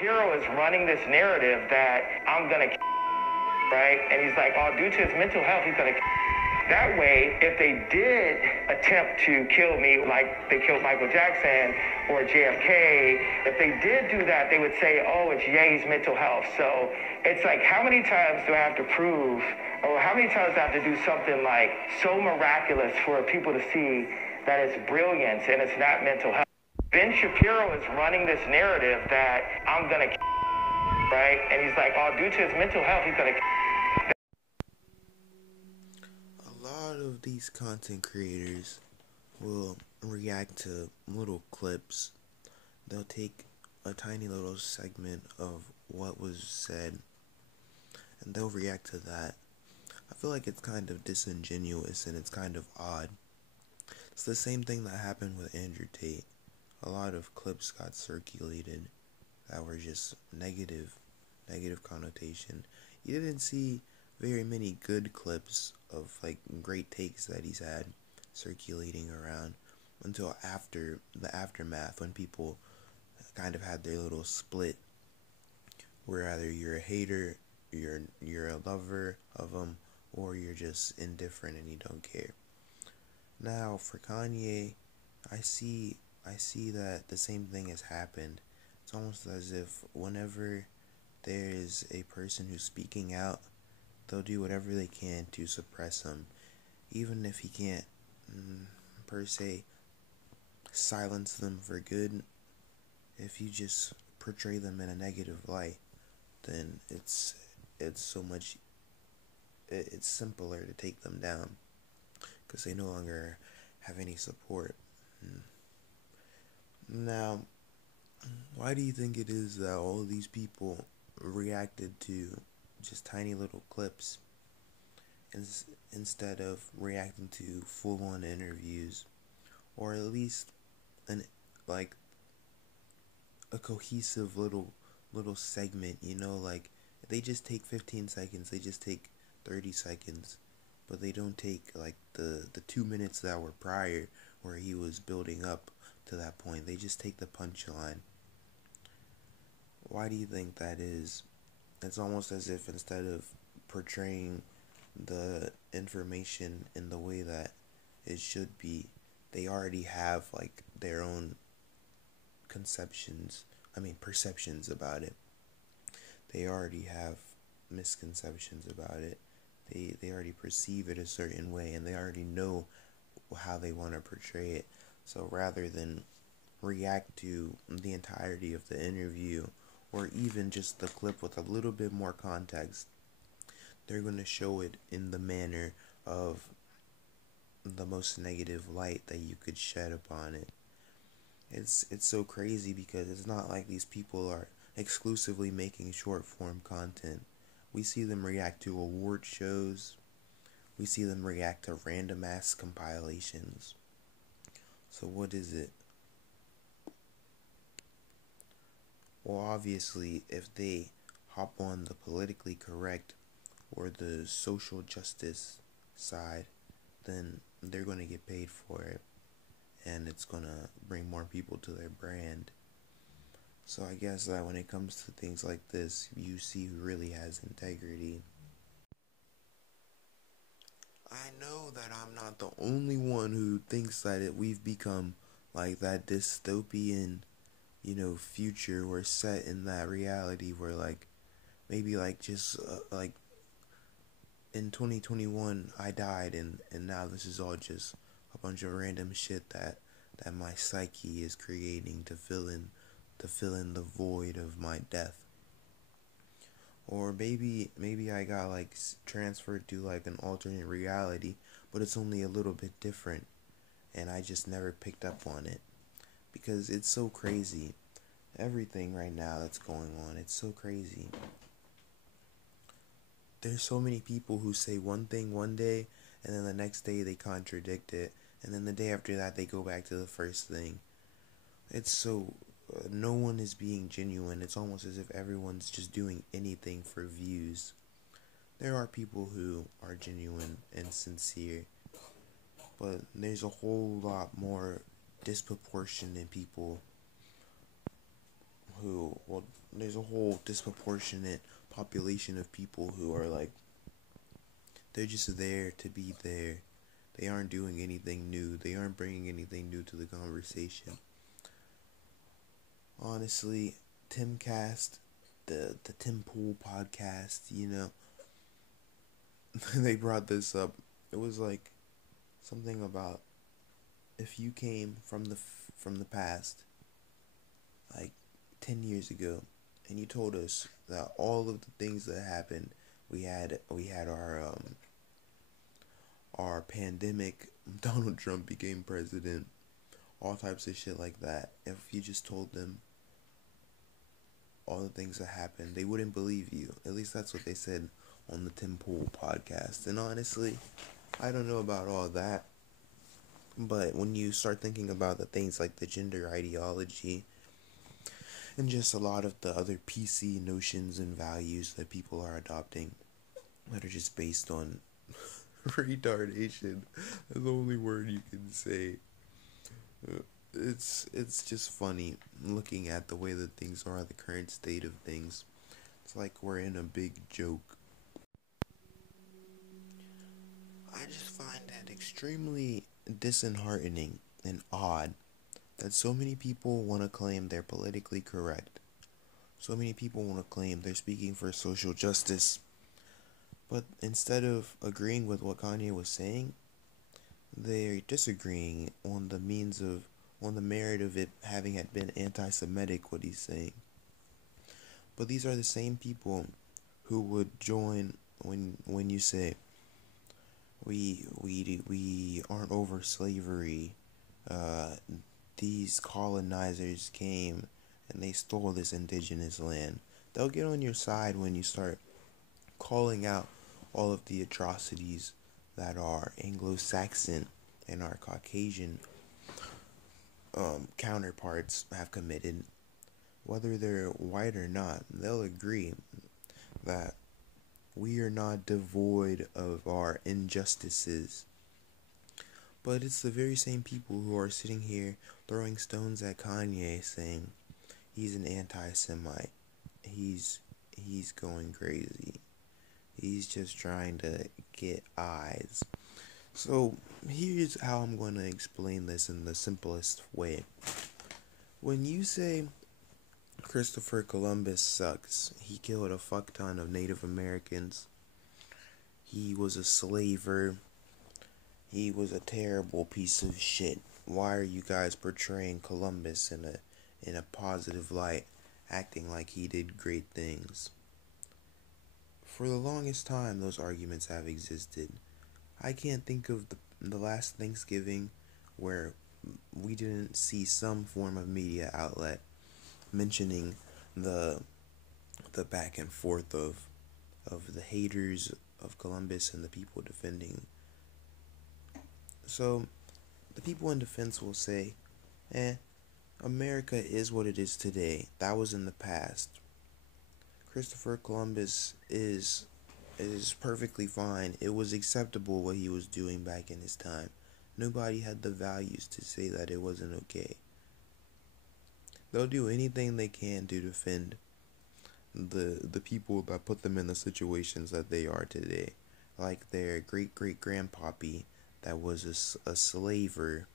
Hero is running this narrative that I'm gonna, right? And he's like, oh, due to his mental health, he's gonna. That way, if they did attempt to kill me, like they killed Michael Jackson or JFK, if they did do that, they would say, oh, it's Ye's mental health. So it's like, how many times do I have to prove, or how many times do I have to do something like so miraculous for people to see that it's brilliance and it's not mental health? Ben Shapiro is running this narrative that I'm gonna, right? And he's like, oh, due to his mental health, he's gonna. A lot of these content creators will react to little clips. They'll take a tiny little segment of what was said and they'll react to that. I feel like it's kind of disingenuous and it's kind of odd. It's the same thing that happened with Andrew Tate. A lot of clips got circulated that were just negative connotation. You didn't see very many good clips of like great takes that he's had circulating around until after the aftermath, when people kind of had their little split where either you're a hater, you're a lover of them, or you're just indifferent and you don't care. Now for Kanye, I see that the same thing has happened. It's almost as if whenever there is a person who's speaking out, they'll do whatever they can to suppress him, even if he can't per se silence them for good. If you just portray them in a negative light, then it's simpler to take them down because they no longer have any support. Now, why do you think it is that all these people reacted to just tiny little clips instead of reacting to full-on interviews, or at least like a cohesive little segment? Like they just take 15 seconds, they just take 30 seconds, but they don't take like the 2 minutes that were prior where he was building up to that point. They just take the punchline. Why do you think that is? It's almost as if instead of portraying the information in the way that it should be, they already have like their own perceptions about it. They already have misconceptions about it. They already perceive it a certain way, and they already know how they want to portray it. So rather than react to the entirety of the interview, or even just the clip with a little bit more context, they're going to show it in the manner of the most negative light that you could shed upon it. It's so crazy because it's not like these people are exclusively making short form content. We see them react to award shows. We see them react to random ass compilations. So what is it? Well, obviously, if they hop on the politically correct or the social justice side, then they're going to get paid for it, and it's going to bring more people to their brand. So I guess that when it comes to things like this, you see who really has integrity. I know that I'm not the only one who thinks that we've become like that dystopian, future. We're set in that reality where like maybe like just like in 2021 I died, and now this is all just a bunch of random shit that my psyche is creating to fill in the void of my death. Or maybe I got like transferred to like an alternate reality, but it's only a little bit different and I just never picked up on it because it's so crazy. Everything right now that's going on, it's so crazy. There's so many people who say one thing one day and then the next day they contradict it, and then the day after that they go back to the first thing. It's so no one is being genuine. It's almost as if everyone's just doing anything for views. There are people who are genuine and sincere, but there's a whole lot more disproportionate people who, well, there's a whole disproportionate population of people who are like, they're just there to be there. They aren't doing anything new. They aren't bringing anything new to the conversation. Honestly, Timcast, the Tim Pool podcast, they brought this up. It was like something about if you came from the past, like 10 years ago, and you told us that all of the things that happened, we had our pandemic, Donald Trump became president, all types of shit like that. If you just told them all the things that happened, they wouldn't believe you. At least that's what they said on the Tim Pool podcast. And honestly, I don't know about all that. But when you start thinking about the things like the gender ideology and just a lot of the other PC notions and values that people are adopting that are just based on retardation, that's the only word you can say. It's just funny looking at the way that things are, the current state of things. It's like we're in a big joke. I just find it extremely disheartening and odd that so many people want to claim they're politically correct. So many people want to claim they're speaking for social justice. But instead of agreeing with what Kanye was saying, they're disagreeing on the merit of it having had been anti-Semitic, what he's saying. But these are the same people who would join when you say we aren't over slavery. These colonizers came and they stole this indigenous land. They'll get on your side when you start calling out all of the atrocities that our Anglo-Saxon and our Caucasian counterparts have committed. Whether they're white or not, they'll agree that we are not devoid of our injustices. But it's the very same people who are sitting here throwing stones at Kanye, saying he's an anti-Semite. He's going crazy. He's just trying to get eyes. So here's how I'm going to explain this in the simplest way. When you say Christopher Columbus sucks, he killed a fuck ton of Native Americans, he was a slaver, he was a terrible piece of shit. Why are you guys portraying Columbus in a positive light, acting like he did great things? For the longest time, those arguments have existed. I can't think of the last Thanksgiving where we didn't see some form of media outlet mentioning the back and forth of the haters of Columbus and the people defending. So the people in defense will say, America is what it is today. That was in the past. Christopher Columbus is perfectly fine. It was acceptable what he was doing back in his time. Nobody had the values to say that it wasn't okay. They'll do anything they can to defend the people that put them in the situations that they are today. Like their great-great-grandpappy that was a slaver.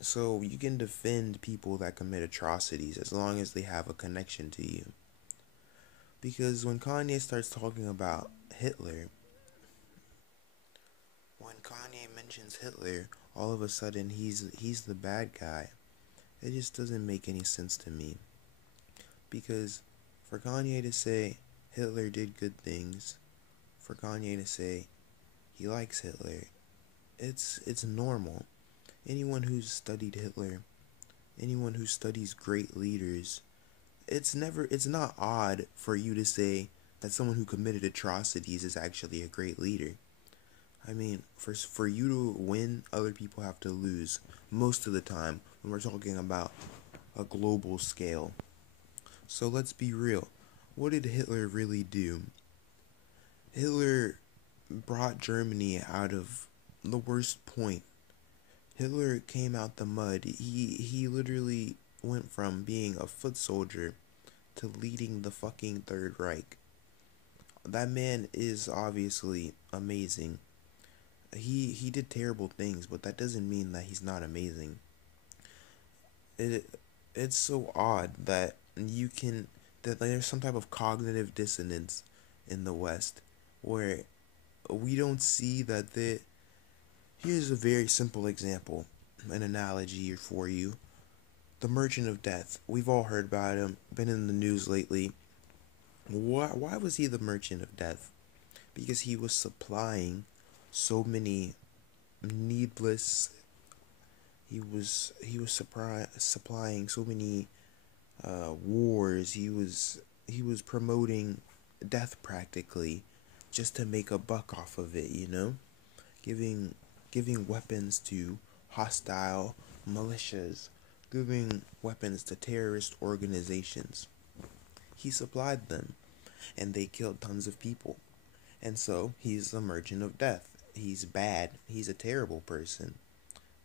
So you can defend people that commit atrocities as long as they have a connection to you. Because when Kanye starts talking about Hitler, when Kanye mentions Hitler, all of a sudden he's the bad guy. It just doesn't make any sense to me. Because for Kanye to say Hitler did good things, for Kanye to say he likes Hitler, it's normal. Anyone who's studied Hitler, anyone who studies great leaders, it's not odd for you to say that someone who committed atrocities is actually a great leader. I mean, for you to win, other people have to lose most of the time when we're talking about a global scale. So let's be real. What did Hitler really do? Hitler brought Germany out of the worst point. Hitler came out the mud. He literally went from being a foot soldier to leading the fucking Third Reich. That man is obviously amazing. He did terrible things, but that doesn't mean that he's not amazing. It it's so odd that there's some type of cognitive dissonance in the West where we don't see that here's a very simple example, an analogy for you. The Merchant of Death. We've all heard about him, been in the news lately. Why was he the Merchant of Death? Because he was supplying so many needless. He was supplying so many wars. He was promoting death practically, just to make a buck off of it. Giving weapons to hostile militias, giving weapons to terrorist organizations. He supplied them, and they killed tons of people. And so, he's the Merchant of Death. He's bad. He's a terrible person.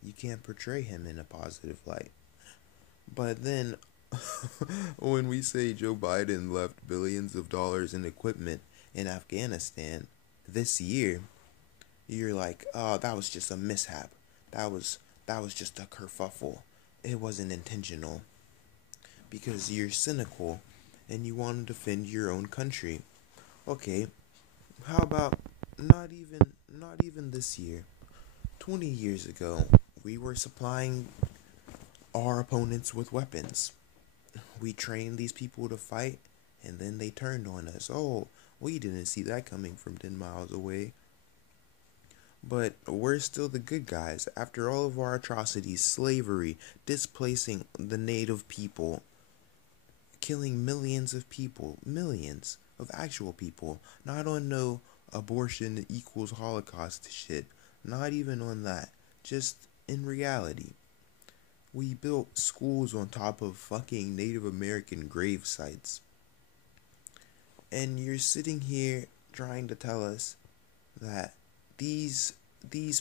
You can't portray him in a positive light. But then, when we say Joe Biden left billions of dollars in equipment in Afghanistan this year, you're like, oh, that was just a mishap. That was just a kerfuffle. It wasn't intentional. Because you're cynical and you want to defend your own country. Okay, how about not even this year? 20 years ago, we were supplying our opponents with weapons. We trained these people to fight, and then they turned on us. Oh, we didn't see that coming from 10 miles away. But we're still the good guys. After all of our atrocities, slavery, displacing the native people, killing millions of people, millions of actual people, not on no abortion equals Holocaust shit, not even on that, just in reality. We built schools on top of fucking Native American grave sites. And you're sitting here trying to tell us that these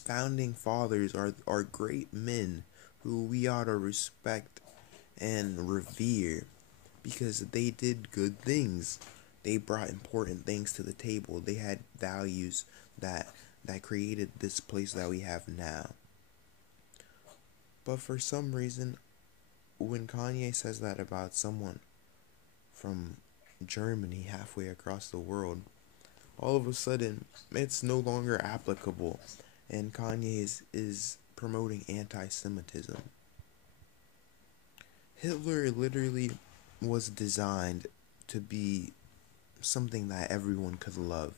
founding fathers are great men who we ought to respect and revere because they did good things. They brought important things to the table. They had values that created this place that we have now. But for some reason, when Kanye says that about someone from Germany halfway across the world, all of a sudden it's no longer applicable, and Kanye is promoting anti-Semitism. Hitler literally was designed to be something that everyone could love.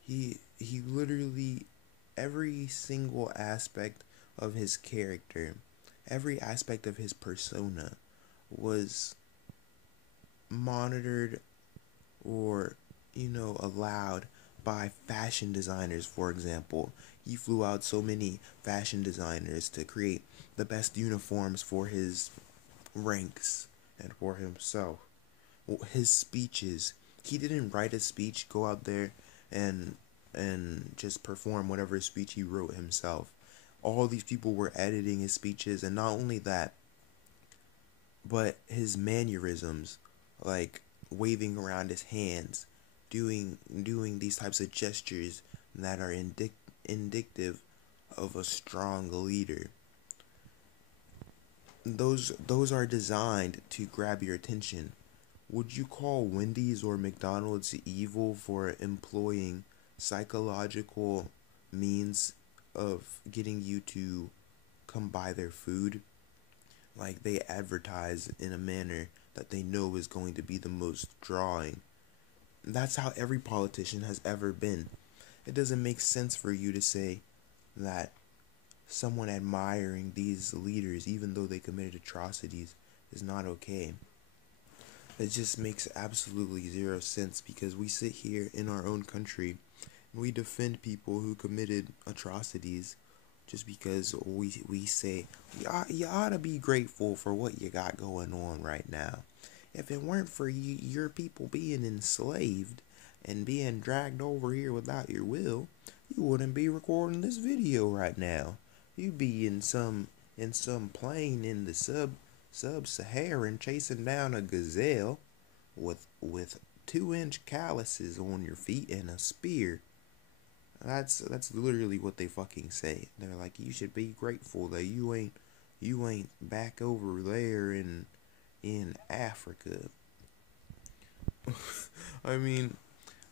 He literally, every single aspect of his character, every aspect of his persona was monitored or, allowed by fashion designers, for example. He flew out so many fashion designers to create the best uniforms for his ranks and for himself. His speeches, he didn't write a speech, go out there and just perform whatever speech he wrote himself. All these people were editing his speeches, and not only that, but his mannerisms, like waving around his hands, doing these types of gestures that are indicative of a strong leader. Those are designed to grab your attention. Would you call Wendy's or McDonald's evil for employing psychological means of getting you to come buy their food? Like, they advertise in a manner that they know is going to be the most drawing. That's how every politician has ever been. It doesn't make sense for you to say that someone admiring these leaders, even though they committed atrocities, is not okay. It just makes absolutely zero sense, because we sit here in our own country and we defend people who committed atrocities just because we say, you ought to be grateful for what you got going on right now. If it weren't for your people being enslaved and being dragged over here without your will, you wouldn't be recording this video right now. You'd be in some plane in the sub-Saharan chasing down a gazelle. with 2-inch calluses on your feet and a spear. That's literally what they fucking say. They're like, you should be grateful that you ain't back over there in Africa. I mean,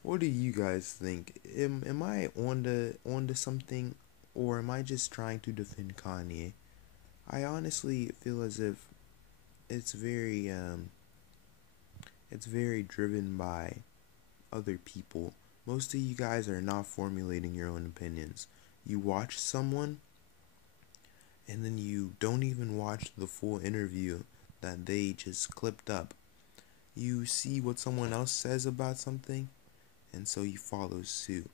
what do you guys think? Am I onto something, or am I just trying to defend Kanye? I honestly feel as if it's very it's very driven by other people. Most of you guys are not formulating your own opinions. You watch someone and then you don't even watch the full interview that they just clipped up. You see what someone else says about something, and so you follow suit.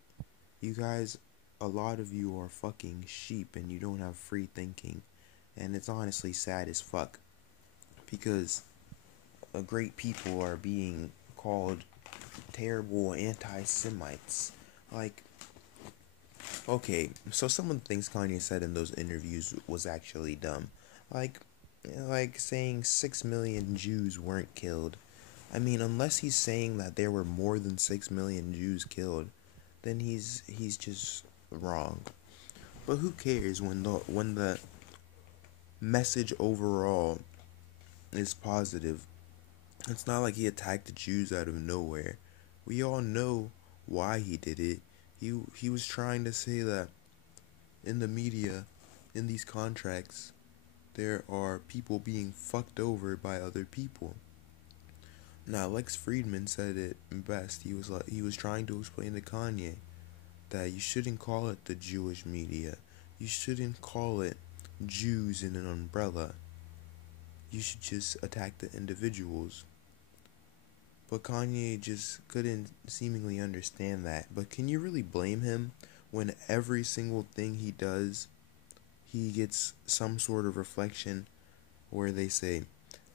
You guys, a lot of you are fucking sheep and you don't have free thinking. And it's honestly sad as fuck. Because great people are being called terrible anti-Semites. Like, okay, so some of the things Kanye said in those interviews was actually dumb. Like, like saying 6 million Jews weren't killed. I mean, unless he's saying that there were more than 6 million Jews killed, then he's just wrong. But who cares when the message overall is positive? It's not like he attacked the Jews out of nowhere. We all know why he did it. He was trying to say that in the media, in these contracts, there are people being fucked over by other people. Now, Lex Friedman said it best. He was trying to explain to Kanye that you shouldn't call it the Jewish media. You shouldn't call it Jews in an umbrella. You should just attack the individuals. But Kanye just couldn't seemingly understand that. But can you really blame him when every single thing he does, he gets some sort of reflection where they say,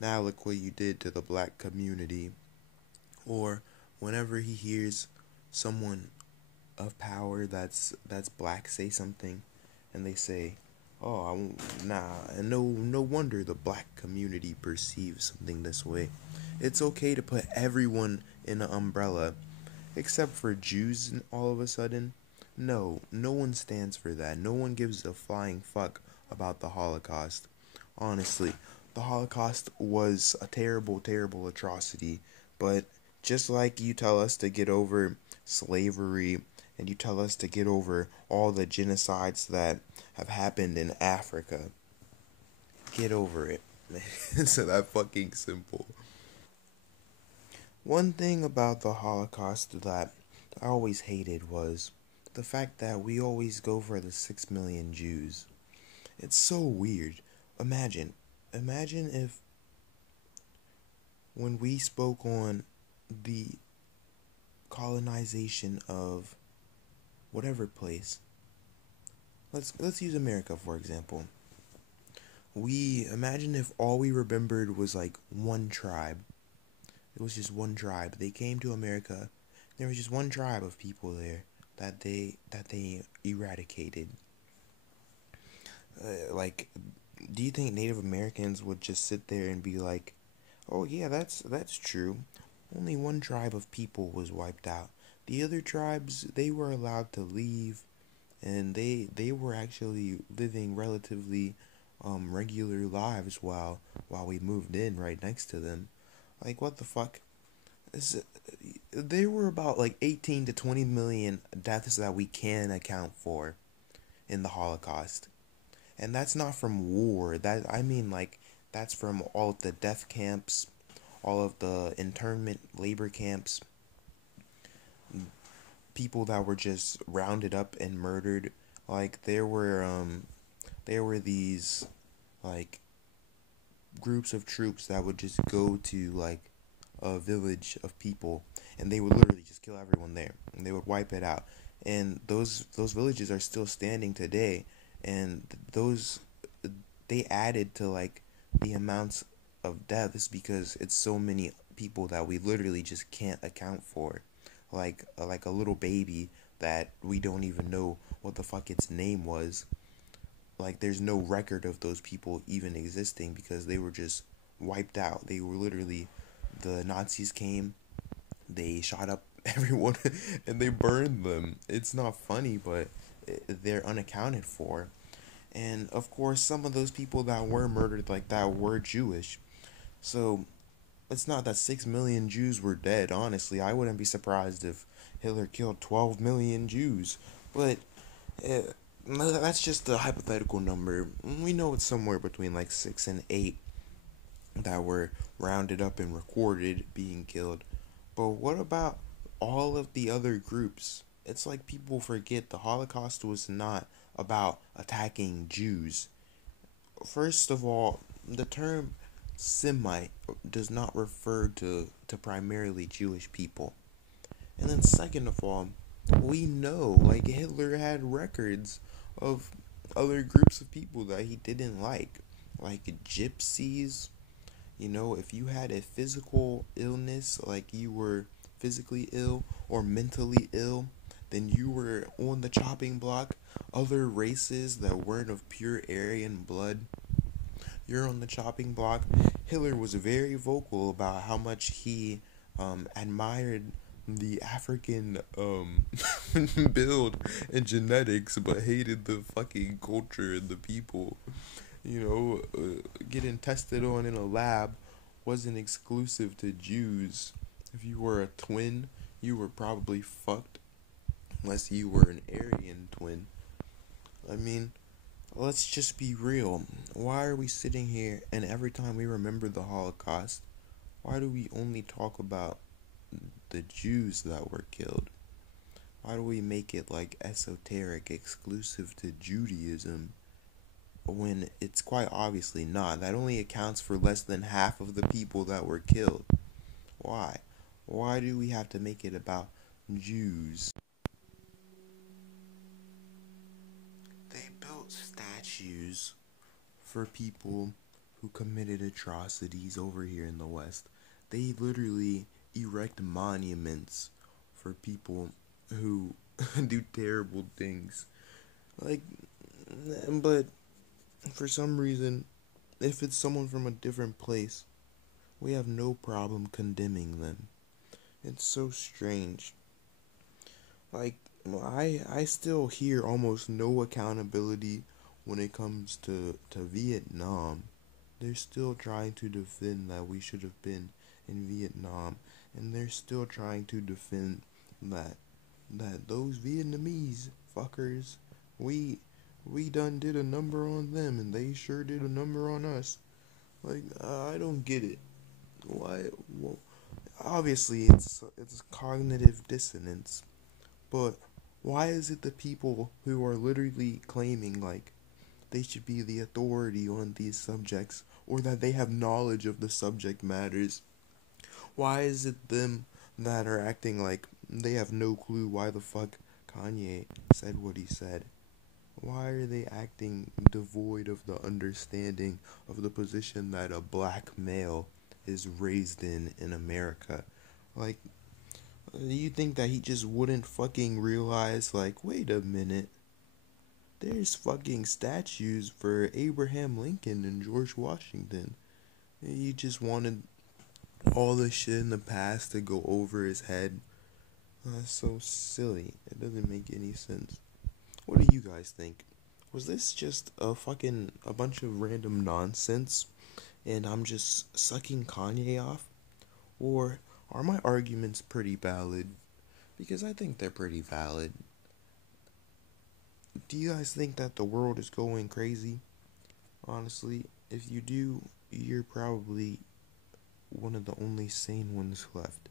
now look what you did to the black community. Or whenever he hears someone of power that's black say something, and they say, oh, and no wonder the black community perceives something this way. It's okay to put everyone in an umbrella, except for Jews all of a sudden. No one stands for that. No one gives a flying fuck about the Holocaust. Honestly, the Holocaust was a terrible, terrible atrocity, but just like you tell us to get over slavery, and you tell us to get over all the genocides that have happened in Africa, get over it. It's that fucking simple. One thing about the Holocaust that I always hated was the fact that we always go for the 6 million Jews. It's so weird. Imagine if when we spoke on the colonization of whatever place, let's use America for example. We imagine if all we remembered was like one tribe. It was just one tribe. They came to America. There was just one tribe of people there that they eradicated. Like, do you think Native Americans would just sit there and be like, "Oh yeah, that's true. Only one tribe of people was wiped out. The other tribes, they were allowed to leave, and they were actually living relatively regular lives while we moved in right next to them." Like, what the fuck? There were about like 18 to 20 million deaths that we can account for in the Holocaust. And that's not from war. That's from all of the death camps, all of the internment labor camps, people that were just rounded up and murdered. Like there were these like groups of troops that would just go to like a village of people, and they would literally just kill everyone there, and they would wipe it out. And those villages are still standing today, and those they added to like the amounts of deaths because it's so many people that we literally just can't account for. Like a little baby that we don't even know what the fuck its name was. Like there's no record of those people even existing because they were just wiped out. They were literally the Nazis came, they shot up everyone and they burned them. It's not funny, but they're unaccounted for. And of course, some of those people that were murdered like that were Jewish. So it's not that 6 million Jews were dead. Honestly, I wouldn't be surprised if Hitler killed 12 million Jews. But uh, that's just a hypothetical number. We know it's somewhere between like 6 and 8 that were rounded up and recorded being killed. But what about all of the other groups? It's like people forget the Holocaust was not about attacking Jews. First of all, the term Semite does not refer to primarily Jewish people. And then second of all, we know like Hitler had records of other groups of people that he didn't like gypsies. You know, if you had a physical illness, like you were physically ill or mentally ill, then you were on the chopping block. Other races that weren't of pure Aryan blood, you're on the chopping block. Hitler was very vocal about how much he admired the African build and genetics, but hated the fucking culture and the people. You know, getting tested on in a lab wasn't exclusive to Jews. If you were a twin, you were probably fucked, unless you were an Aryan twin. I mean, let's just be real. Why are we sitting here and every time we remember the Holocaust, why do we only talk about the Jews that were killed? Why do we make it like esoteric, exclusive to Judaism, when it's quite obviously not? That only accounts for less than half of the people that were killed. Why? Why do we have to make it about Jews? They built statues for people who committed atrocities over here in the West. They literally erect monuments for people who do terrible things. Like, but for some reason, if it's someone from a different place, we have no problem condemning them. It's so strange. Like, I still hear almost no accountability when it comes to Vietnam. They're still trying to defend that we should have been in Vietnam, and they're still trying to defend that those Vietnamese fuckers, we done did a number on them, and they sure did a number on us. Like, I don't get it. Why? Well, obviously, it's cognitive dissonance, but why is it the people who are literally claiming like they should be the authority on these subjects, or that they have knowledge of the subject matters, why is it them that are acting like they have no clue why the fuck Kanye said what he said? Why are they acting devoid of the understanding of the position that a black male is raised in America? Like, do you think that he just wouldn't fucking realize, like, wait a minute, there's fucking statues for Abraham Lincoln and George Washington. He just wanted all the shit in the past to go over his head. That's so silly. It doesn't make any sense. What do you guys think? Was this just a bunch of random nonsense and I'm just sucking Kanye off? Or are my arguments pretty valid? Because I think they're pretty valid. Do you guys think that the world is going crazy? Honestly, if you do, you're probably one of the only sane ones left.